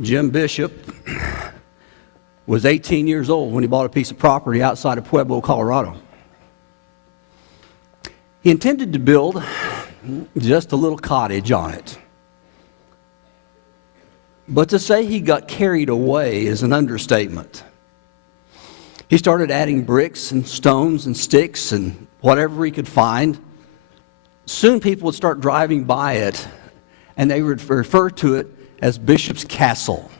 Jim Bishop was 18 years old when he bought a piece of property outside of Pueblo, Colorado. He intended to build just a little cottage on it. But to say he got carried away is an understatement. He started adding bricks and stones and sticks and whatever he could find. Soon people would start driving by it, and they would refer to it as Bishop's Castle.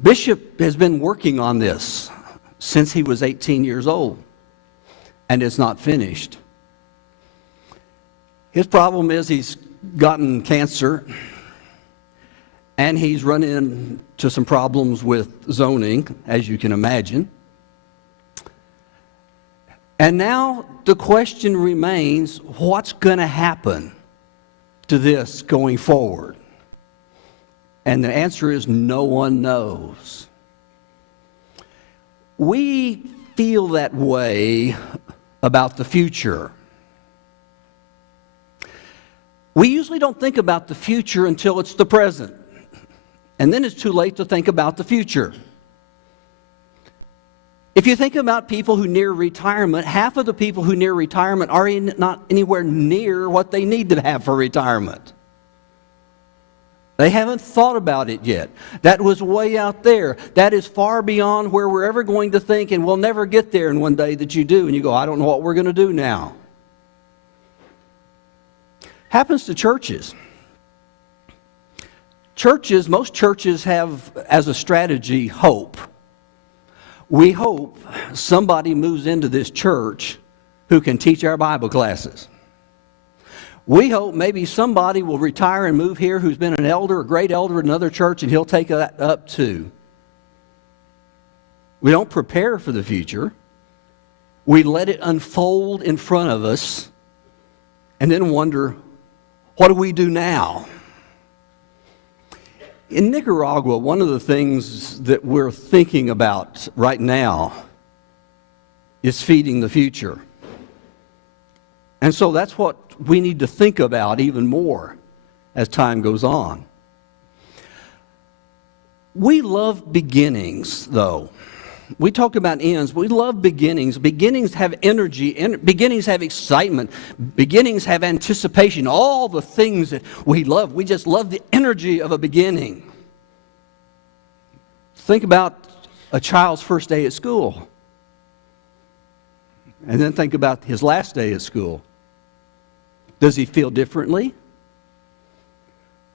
Bishop has been working on this since he was 18 years old, and it's not finished. His problem is he's gotten cancer, and he's run into some problems with zoning, as you can imagine. And now the question remains, what's going to happen to this going forward? And the answer is no one knows. We feel that way about the future. We usually don't think about the future until it's the present. And then it's too late to think about the future. If you think about people who near retirement, half of the people who near retirement are not anywhere near what they need to have for retirement. They haven't thought about it yet. That was way out there. That is far beyond where we're ever going to think, and we'll never get there in one day that you do. And you go, I don't know what we're going to do now. Happens to churches. Most churches have as a strategy hope. We hope somebody moves into this church who can teach our Bible classes. We hope maybe somebody will retire and move here who's been an elder, a great elder in another church, and he'll take that up too. We don't prepare for the future. We let it unfold in front of us and then wonder, what do we do now? In Nicaragua, one of the things that we're thinking about right now is feeding the future. And so that's what we need to think about even more as time goes on. We love beginnings, though. We talk about ends. We love beginnings. Beginnings have energy. Beginnings have excitement. Beginnings have anticipation. All the things that we love. We just love the energy of a beginning. Think about a child's first day at school. And then think about his last day at school. Does he feel differently?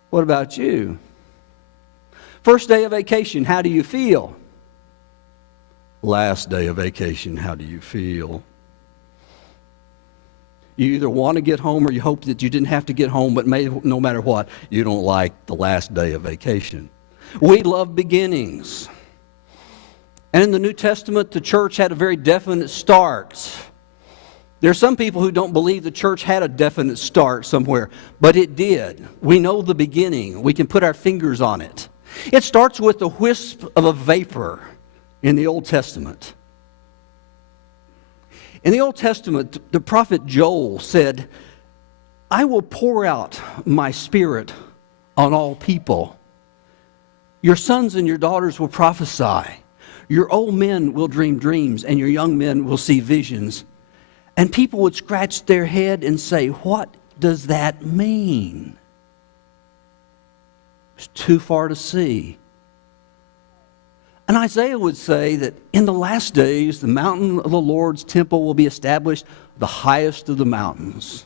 What about you? First day of vacation, how do you feel? Last day of vacation, how do you feel? You either want to get home or you hope that you didn't have to get home, but no matter what, you don't like the last day of vacation. We love beginnings. And in the New Testament, the church had a very definite start. There are some people who don't believe the church had a definite start somewhere, but it did. We know the beginning. We can put our fingers on it. It starts with the wisp of a vapor in the Old Testament. In the Old Testament, the prophet Joel said, I will pour out my spirit on all people. Your sons and your daughters will prophesy. Your old men will dream dreams, and your young men will see visions. And people would scratch their head and say, what does that mean? It's too far to see. And Isaiah would say that in the last days, the mountain of the Lord's temple will be established, the highest of the mountains.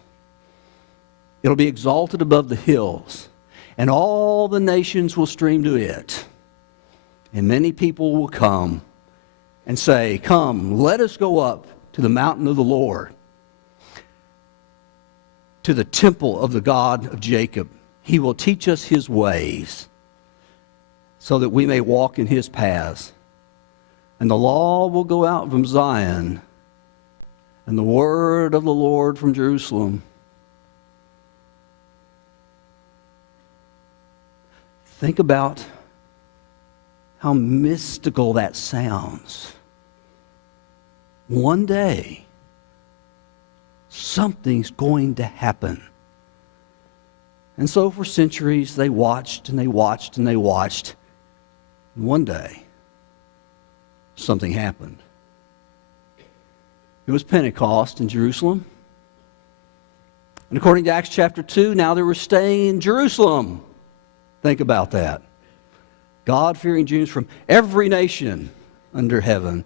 It'll be exalted above the hills, and all the nations will stream to it. And many people will come and say, come, let us go up to the mountain of the Lord, to the temple of the God of Jacob. He will teach us his ways, so that we may walk in his paths. And the law will go out from Zion, and the word of the Lord from Jerusalem. Think about how mystical that sounds. One day, something's going to happen. And so for centuries, they watched and they watched and they watched. And one day, something happened. It was Pentecost in Jerusalem. And according to Acts chapter 2, now they were staying in Jerusalem. Think about that. God-fearing Jews from every nation under heaven.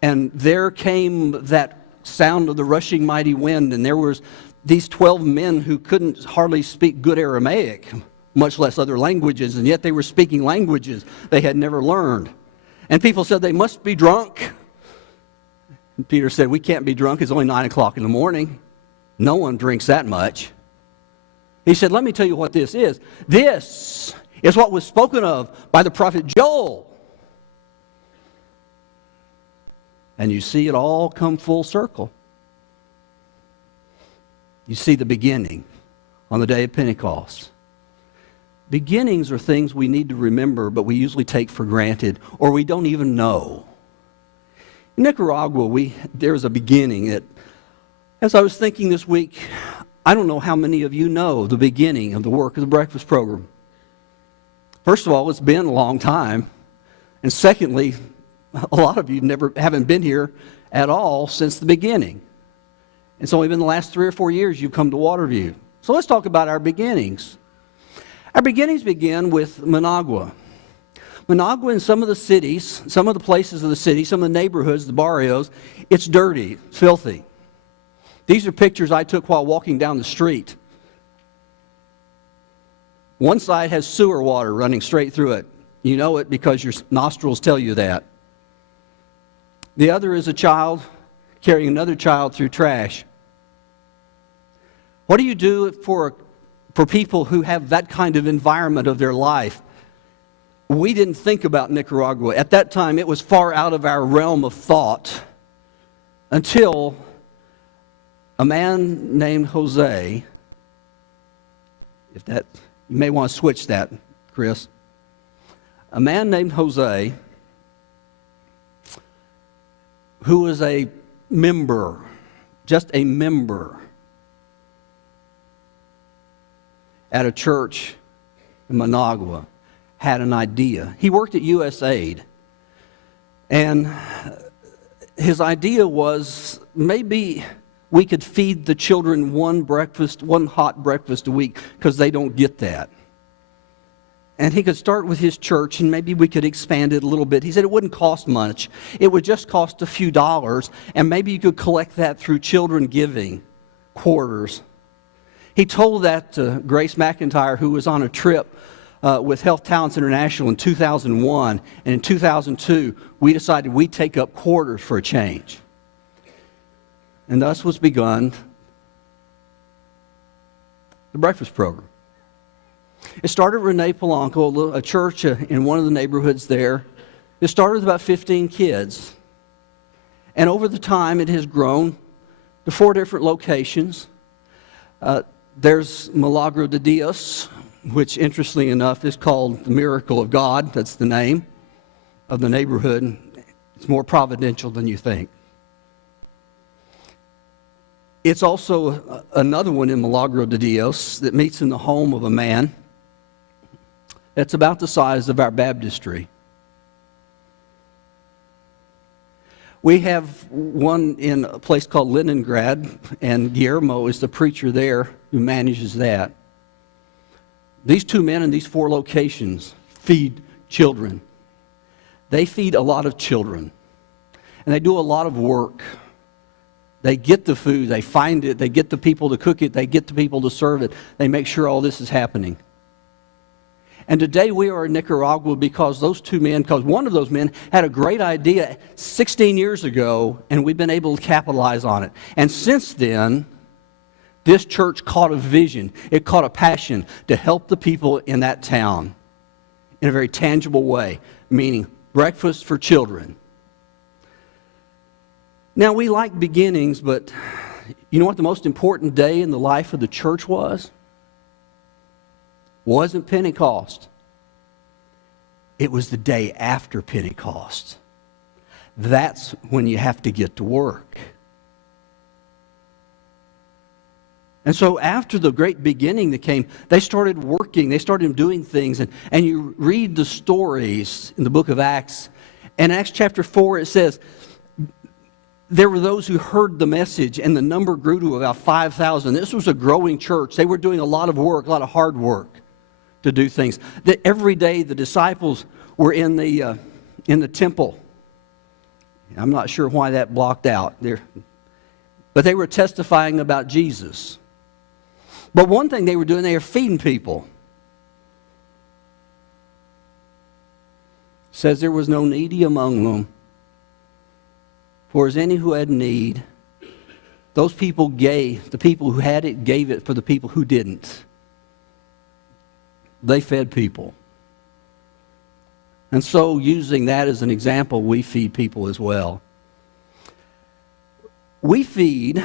And there came that sound of the rushing mighty wind, and there was these 12 men who couldn't hardly speak good Aramaic, much less other languages, and yet they were speaking languages they had never learned. And people said they must be drunk. And Peter said, we can't be drunk. It's only 9 o'clock in the morning. No one drinks that much. He said, let me tell you what this is. This is what was spoken of by the prophet Joel. And you see it all come full circle. You see the beginning on the day of Pentecost. Beginnings are things we need to remember, but we usually take for granted, or we don't even know. In Nicaragua, there's a beginning that, as I was thinking this week, I don't know how many of you know the beginning of the work of the breakfast program. First of all, it's been a long time. And secondly, a lot of you haven't been here at all since the beginning. It's only been the last 3 or 4 years you've come to Waterview. So let's talk about our beginnings. Our beginnings begin with Managua. Managua, in some of the cities, some of the places of the city, some of the neighborhoods, the barrios, it's dirty, it's filthy. These are pictures I took while walking down the street. One side has sewer water running straight through it. You know it because your nostrils tell you that. The other is a child carrying another child through trash. What do you do for people who have that kind of environment of their life? We didn't think about Nicaragua. At that time, it was far out of our realm of thought until a man named Jose, you may want to switch that, Chris. A man named Jose, who was a member, just a member, at a church in Managua, had an idea. He worked at USAID, and his idea was maybe we could feed the children one hot breakfast a week, because they don't get that. And he could start with his church, and maybe we could expand it a little bit. He said it wouldn't cost much. It would just cost a few dollars, and maybe you could collect that through children giving, quarters. He told that to Grace McIntyre, who was on a trip with Health Talents International in 2001, and in 2002, we decided we'd take up quarters for a change. And thus was begun the breakfast program. It started at Rene Polanco, a church in one of the neighborhoods there. It started with about 15 kids. And over the time, it has grown to 4 different locations. There's Milagro de Dios, which, interestingly enough, is called the Miracle of God. That's the name of the neighborhood. It's more providential than you think. It's also another one in Milagro de Dios that meets in the home of a man that's about the size of our baptistry. We have one in a place called Leningrad, and Guillermo is the preacher there who manages that. These 2 men in these 4 locations feed children. They feed a lot of children, and they do a lot of work. They get the food, they find it, they get the people to cook it, they get the people to serve it. They make sure all this is happening. And today we are in Nicaragua because one of those men had a great idea 16 years ago, and we've been able to capitalize on it. And since then, this church caught a vision. It caught a passion to help the people in that town in a very tangible way, meaning breakfast for children. Now, we like beginnings, but you know what the most important day in the life of the church was? Wasn't Pentecost. It was the day after Pentecost. That's when you have to get to work. And so after the great beginning that came, they started working, they started doing things. And you read the stories in the book of Acts. And Acts chapter 4, it says, there were those who heard the message, and the number grew to about 5,000. This was a growing church. They were doing a lot of work, a lot of hard work to do things. That every day the disciples were in the temple. I'm not sure why that blocked out there, but they were testifying about Jesus. But one thing they were doing, they were feeding people. It says there was no needy among them. For as any who had need, those people gave, the people who had it gave it for the people who didn't. They fed people. And so using that as an example, we feed people as well. We feed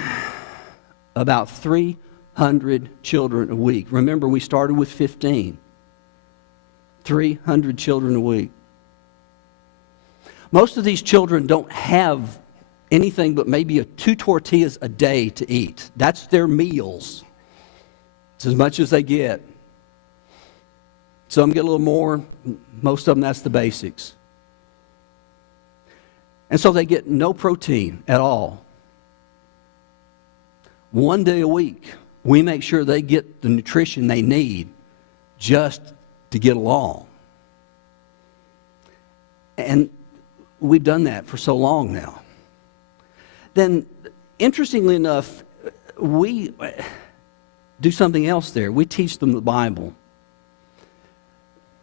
about 300 children a week. Remember, we started with 15. 300 children a week. Most of these children don't have anything but maybe 2 tortillas a day to eat. That's their meals. It's as much as they get. Some get a little more. Most of them, that's the basics. And so they get no protein at all. One day a week, we make sure they get the nutrition they need just to get along. And we've done that for so long now. Then, interestingly enough, we do something else there. We teach them the Bible.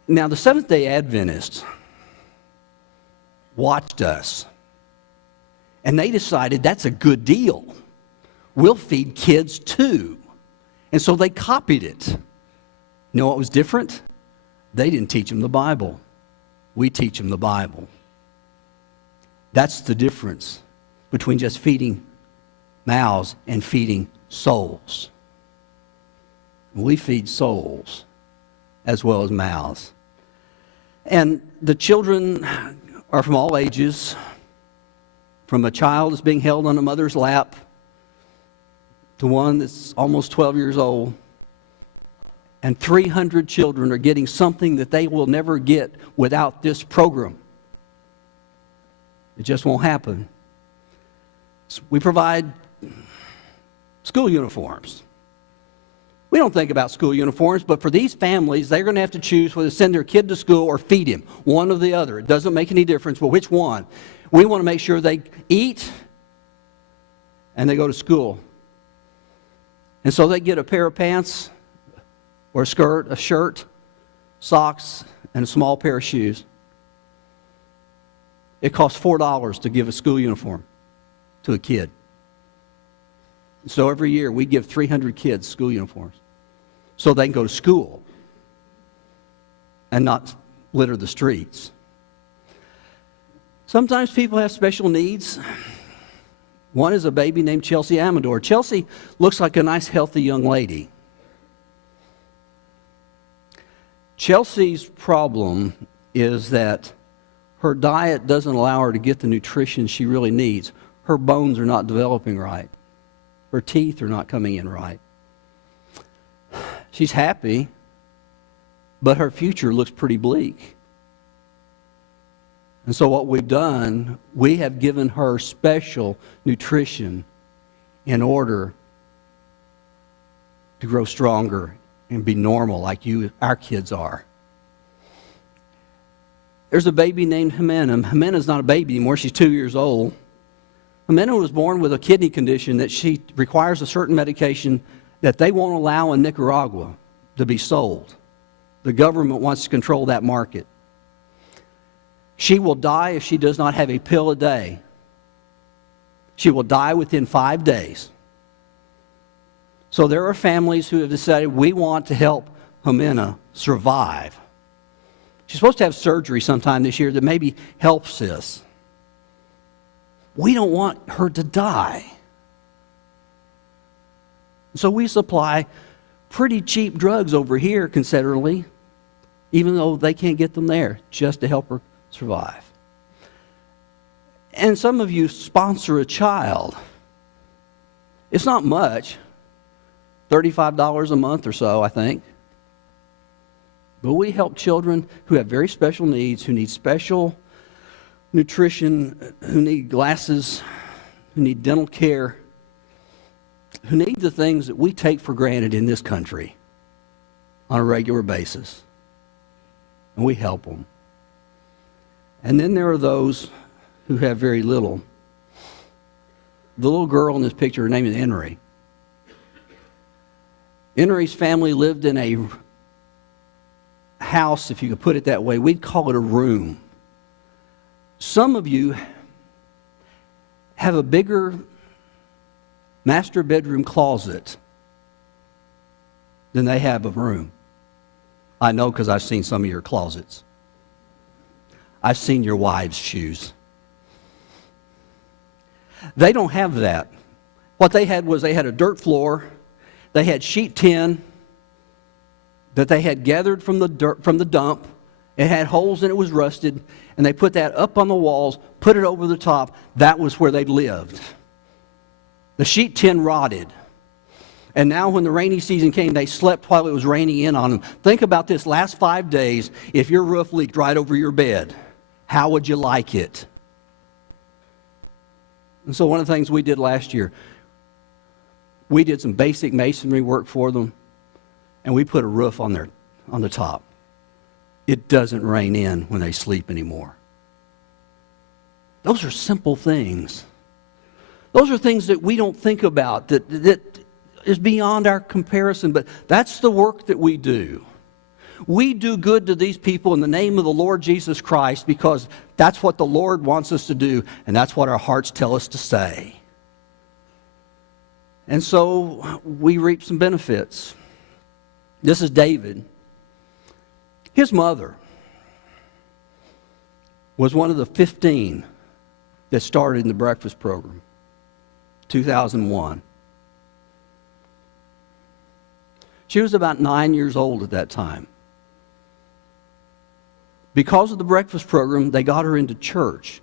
Now, the Seventh-day Adventists watched us, and they decided that's a good deal. We'll feed kids too. And so they copied it. You know what was different? They didn't teach them the Bible. We teach them the Bible. That's the difference between just feeding mouths and feeding souls. We feed souls as well as mouths. And the children are from all ages, from a child that's being held on a mother's lap to one that's almost 12 years old. And 300 children are getting something that they will never get without this program. It just won't happen. We provide school uniforms. We don't think about school uniforms, but for these families, they're going to have to choose whether to send their kid to school or feed him, one or the other. It doesn't make any difference, but which one? We want to make sure they eat and they go to school. And so they get a pair of pants or a skirt, a shirt, socks, and a small pair of shoes. It costs $4 to give a school uniform to a kid. So every year we give 300 kids school uniforms so they can go to school and not litter the streets. Sometimes people have special needs. One is a baby named Chelsea Amador. Chelsea looks like a nice, healthy young lady. Chelsea's problem is that her diet doesn't allow her to get the nutrition she really needs. Her bones are not developing right. Her teeth are not coming in right. She's happy, but her future looks pretty bleak. And so what we've done, we have given her special nutrition in order to grow stronger and be normal like our kids are. There's a baby named Jimena. Jimena's not a baby anymore. She's 2 years old. Jimena was born with a kidney condition that she requires a certain medication that they won't allow in Nicaragua to be sold. The government wants to control that market. She will die if she does not have a pill a day. She will die within 5 days. So there are families who have decided we want to help Jimena survive. She's supposed to have surgery sometime this year that maybe helps this. We don't want her to die. So we supply pretty cheap drugs over here considerably, even though they can't get them there, just to help her survive. And some of you sponsor a child. It's not much, $35 a month or so, I think. But we help children who have very special needs, who need special nutrition, who need glasses, who need dental care, who need the things that we take for granted in this country on a regular basis. And we help them. And then there are those who have very little. The little girl in this picture, her name is Henry. Henry's family lived in a house, if you could put it that way. We'd call it a room. Some of you have a bigger master bedroom closet than they have a room. I know because I've seen some of your closets. I've seen your wives' shoes. They don't have that. What they had was they had a dirt floor. They had sheet tin that they had gathered from the dump. It had holes and it was rusted. And they put that up on the walls, put it over the top. That was where they lived. The sheet tin rotted. And now when the rainy season came, they slept while it was raining in on them. Think about this last 5 days. If your roof leaked right over your bed, how would you like it? And so one of the things we did last year, we did some basic masonry work for them, and we put a roof on the top. It doesn't rain in when they sleep anymore. Those are simple things. Those are things that we don't think about, that is beyond our comparison, but that's the work that we do. We do good to these people in the name of the Lord Jesus Christ because that's what the Lord wants us to do, and that's what our hearts tell us to say. And so we reap some benefits. This is David. His mother was one of the 15 that started in the breakfast program, 2001. She was about 9 years old at that time. Because of the breakfast program, they got her into church.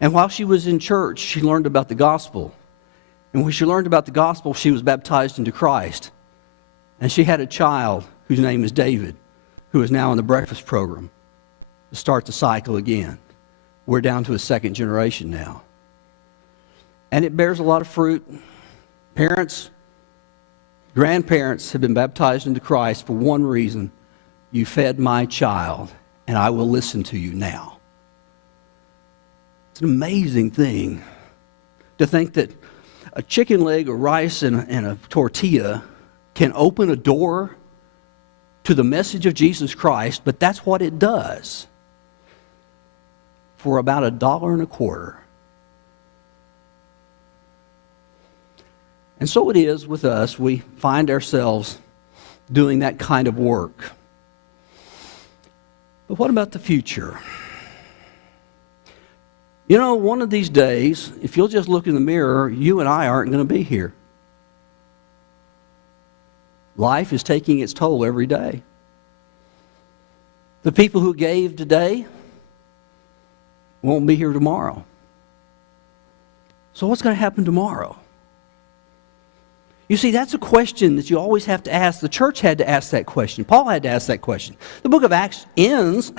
And while she was in church, she learned about the gospel. And when she learned about the gospel, she was baptized into Christ. And she had a child whose name is David, who is now in the breakfast program to start the cycle again. We're down to a second generation now. And it bears a lot of fruit. Parents, grandparents have been baptized into Christ for one reason. You fed my child, and I will listen to you now. It's an amazing thing to think that a chicken leg of rice and a tortilla can open a door to the message of Jesus Christ, but that's what it does for about $1.25. And so it is with us. We find ourselves doing that kind of work. But what about the future? You know, one of these days, if you'll just look in the mirror, you and I aren't going to be here. Life is taking its toll every day. The people who gave today won't be here tomorrow. So what's going to happen tomorrow? You see, that's a question that you always have to ask. The church had to ask that question. Paul had to ask that question. The book of Acts ends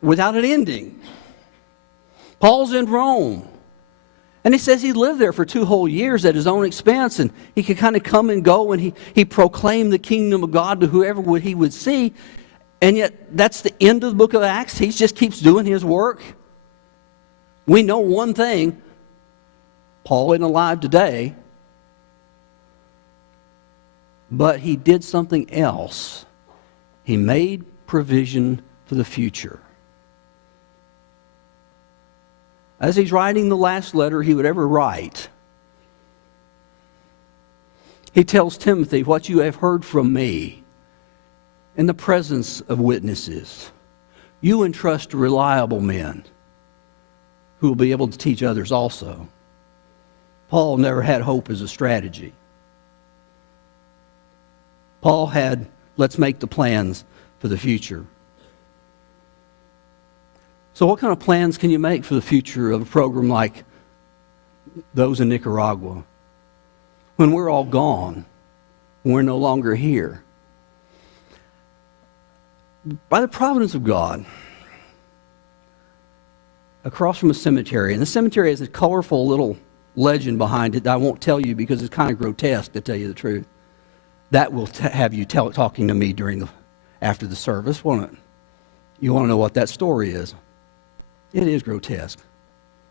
without an ending. Paul's in Rome. And he says he lived there for 2 whole years at his own expense, and he could kind of come and go, and he proclaimed the kingdom of God to whoever he would see. And yet, that's the end of the book of Acts. He just keeps doing his work. We know one thing. Paul isn't alive today. But he did something else. He made provision for the future. As he's writing the last letter he would ever write, he tells Timothy, what you have heard from me in the presence of witnesses, you entrust to reliable men who will be able to teach others also. Paul never had hope as a strategy. Paul had, let's make the plans for the future. So what kind of plans can you make for the future of a program like those in Nicaragua? when we're all gone, when we're no longer here. By the providence of God, across from a cemetery, and the cemetery has a colorful little legend behind it that I won't tell you because it's kind of grotesque, to tell you the truth. That will have you talking to me after the service, won't it? You want to know what that story is. It is grotesque.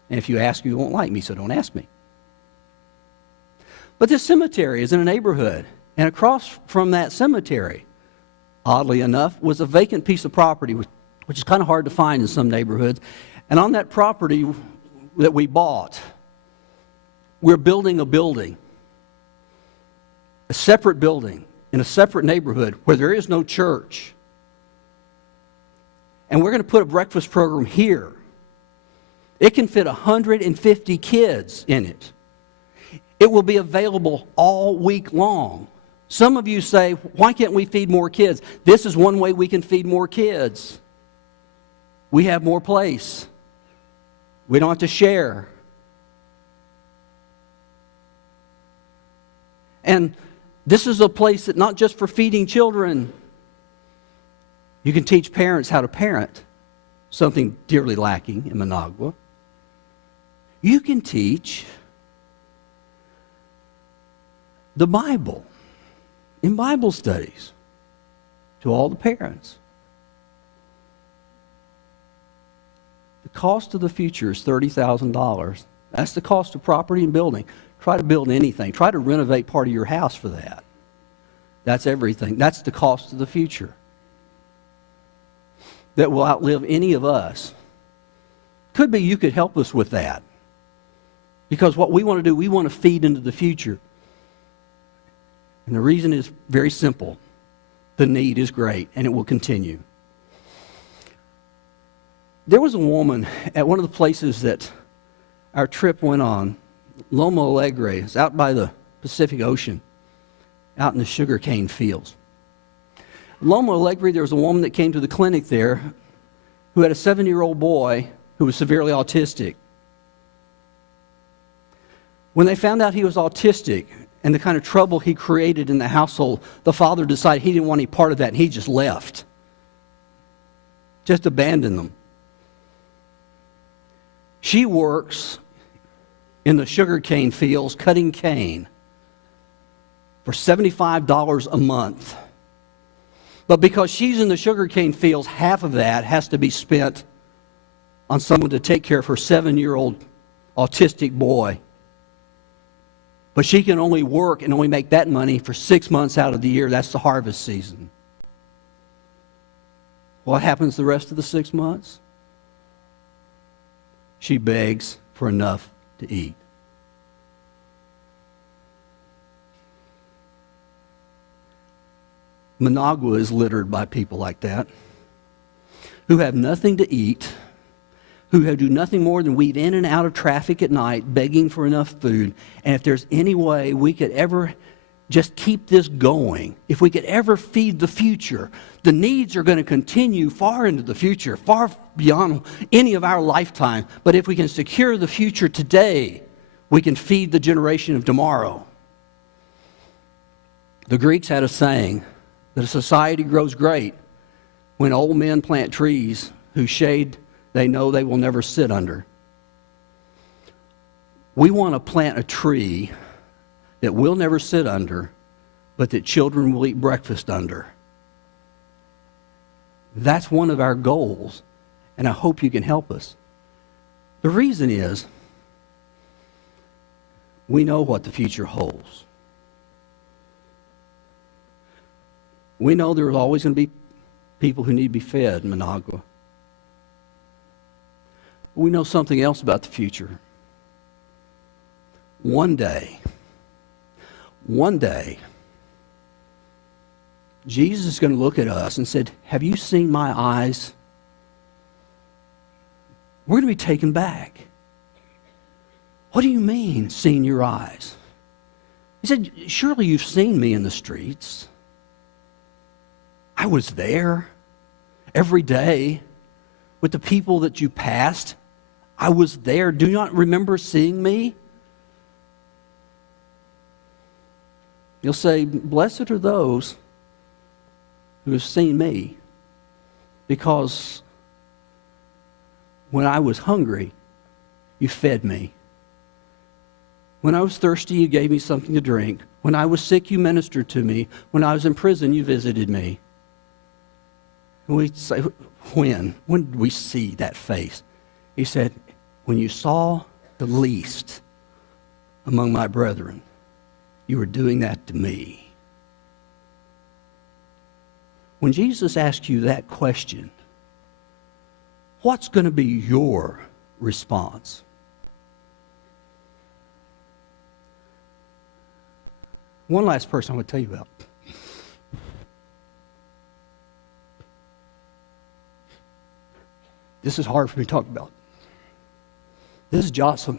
And if you ask, you won't like me, so don't ask me. But this cemetery is in a neighborhood, and across from that cemetery, oddly enough, was a vacant piece of property, which is kind of hard to find in some neighborhoods. And on that property that we bought, we're building a building, a separate building in a separate neighborhood where there is no church. And we're going to put a breakfast program here. It can fit 150 kids in it. It will be available all week long. Some of you say, why can't we feed more kids? This is one way we can feed more kids. We have more place. We don't have to share. And this is a place that not just for feeding children. You can teach parents how to parent, something dearly lacking in Managua. You can teach the Bible in Bible studies to all the parents. The cost of the future is $30,000. That's the cost of property and building. Try to build anything. Try to renovate part of your house for that. That's everything. That's the cost of the future that will outlive any of us. Could be you could help us with that. Because what we want to do, we want to feed into the future. And the reason is very simple. The need is great, and it will continue. There was a woman at one of the places that our trip went on, Loma Alegre. It's out by the Pacific Ocean, out in the sugarcane fields. Loma Alegre, there was a woman that came to the clinic there who had a 7-year-old boy who was severely autistic. When they found out he was autistic and the kind of trouble he created in the household, the father decided he didn't want any part of that, and he just left. Just abandoned them. She works in the sugarcane fields cutting cane for $75 a month. But because she's in the sugarcane fields, half of that has to be spent on someone to take care of her 7-year-old autistic boy. But she can only work and only make that money for 6 months out of the year. That's the harvest season. What happens the rest of the 6 months? She begs for enough to eat. Managua is littered by people like that, who have nothing to eat, who do nothing more than weave in and out of traffic at night, begging for enough food. And if there's any way we could ever just keep this going, if we could ever feed the future, the needs are going to continue far into the future, far beyond any of our lifetime. But if we can secure the future today, we can feed the generation of tomorrow. The Greeks had a saying that a society grows great when old men plant trees whose shade they know they will never sit under. We want to plant a tree that we'll never sit under, but that children will eat breakfast under. That's one of our goals, and I hope you can help us. The reason is, we know what the future holds. We know there's always going to be people who need to be fed in Managua. We know something else about the future. One day, Jesus is going to look at us and said, "Have you seen my eyes?" We're going to be taken back. What do you mean, seen your eyes? He said, "Surely you've seen me in the streets. I was there every day with the people that you passed. I was there. Do you not remember seeing me?" You'll say, blessed are those who have seen me, because when I was hungry, you fed me. When I was thirsty, you gave me something to drink. When I was sick, you ministered to me. When I was in prison, you visited me. And we say, when? When did we see that face? He said, when you saw the least among my brethren, you were doing that to me. When Jesus asks you that question, what's going to be your response? One last person I want to tell you about. This is hard for me to talk about. This is Jocelyn.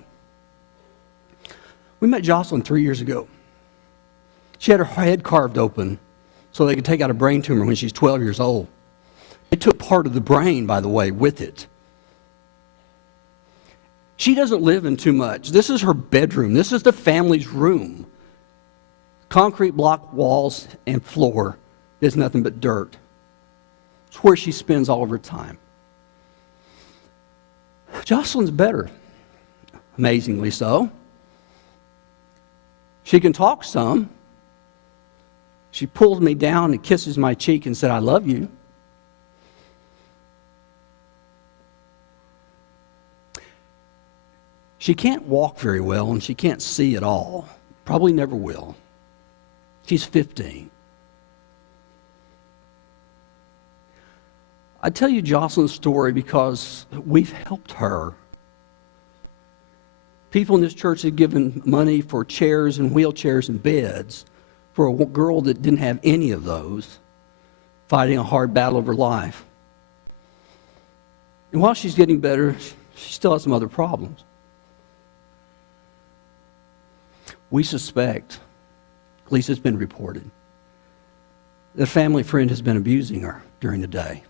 We met Jocelyn 3 years ago. She had her head carved open so they could take out a brain tumor when she's 12 years old. They took part of the brain, by the way, with it. She doesn't live in too much. This is her bedroom. This is the family's room. Concrete block walls and floor. There's nothing but dirt. It's where she spends all of her time. Jocelyn's better, amazingly so. She can talk some. She pulls me down and kisses my cheek and said, I love you. She can't walk very well and she can't see at all. Probably never will. She's 15. I tell you Jocelyn's story because we've helped her. People in this church have given money for chairs and wheelchairs and beds for a girl that didn't have any of those, fighting a hard battle of her life. And while she's getting better, she still has some other problems. We suspect, at least it's been reported, that a family friend has been abusing her during the day.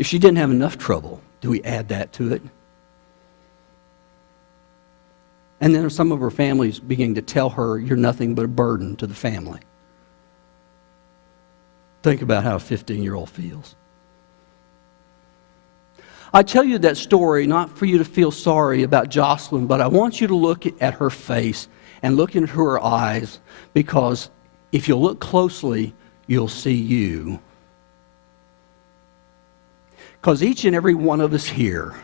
If she didn't have enough trouble, do we add that to it? And then some of her families beginning to tell her, you're nothing but a burden to the family. Think about how a 15-year-old feels. I tell you that story not for you to feel sorry about Jocelyn, but I want you to look at her face and look into her eyes, because if you'll look closely, you'll see you. Because each and every one of us here,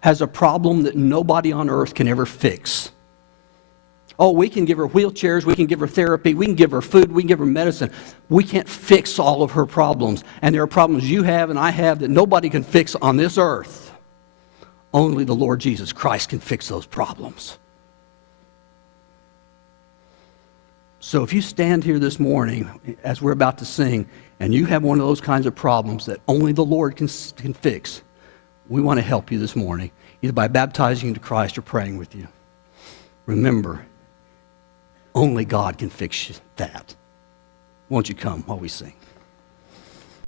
has a problem that nobody on earth can ever fix. Oh, we can give her wheelchairs, we can give her therapy, we can give her food, we can give her medicine. We can't fix all of her problems. And there are problems you have and I have that nobody can fix on this earth. Only the Lord Jesus Christ can fix those problems. So if you stand here this morning, as we're about to sing, and you have one of those kinds of problems that only the Lord can fix, we want to help you this morning, either by baptizing you into Christ or praying with you. Remember, only God can fix that. Won't you come while we sing?